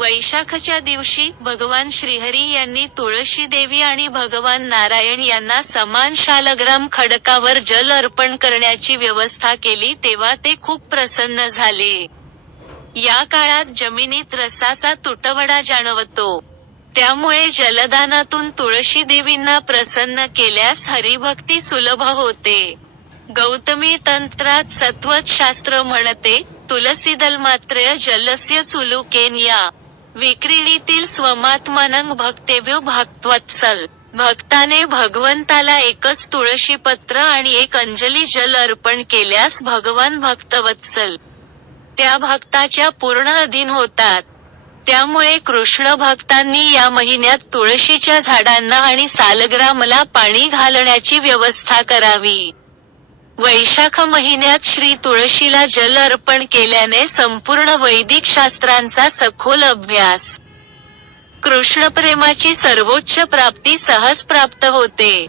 वैशाखच्या दिवशी भगवान श्रीहरी यांनी तुळशी देवी आणि भगवान नारायण यांना समान शालग्राम खडकावर जल अर्पण करण्याची व्यवस्था केली तेव्हा ते खूप प्रसन्न झाले. या काळात जमिनीत रसाचा तुटवडा जाणवतो. त्यामुळे जलदानातून तुळशी देवींना प्रसन्न केल्यास हरिभक्ती सुलभ होते. गौतमी तंत्रात सत्वत शास्त्र म्हणते तुलसीदल मात्र जलस्य चुलुकेन या. विक्रीडीतील स्वमात्मानंग भक्तेव्यो भक्तवत्सल. भक्ताने भगवंताला एकच तुळशीपत्र आणि एक अंजली जल अर्पण केल्यास भगवान भक्तवत्सल. त्या भक्ताच्या पूर्ण अधीन होतात. त्यामुळे कृष्ण भक्तांनी या महिन्यात तुळशीच्या झाडांना आणि सालग्रामला पाणी घालण्याची व्यवस्था करावी. वैशाख महिन्यात श्री तुळशीला जल अर्पण केल्याने संपूर्ण वैदिक शास्त्रांचा सखोल अभ्यास. कृष्णप्रेमाची सर्वोच्च प्राप्ती सहज प्राप्त होते.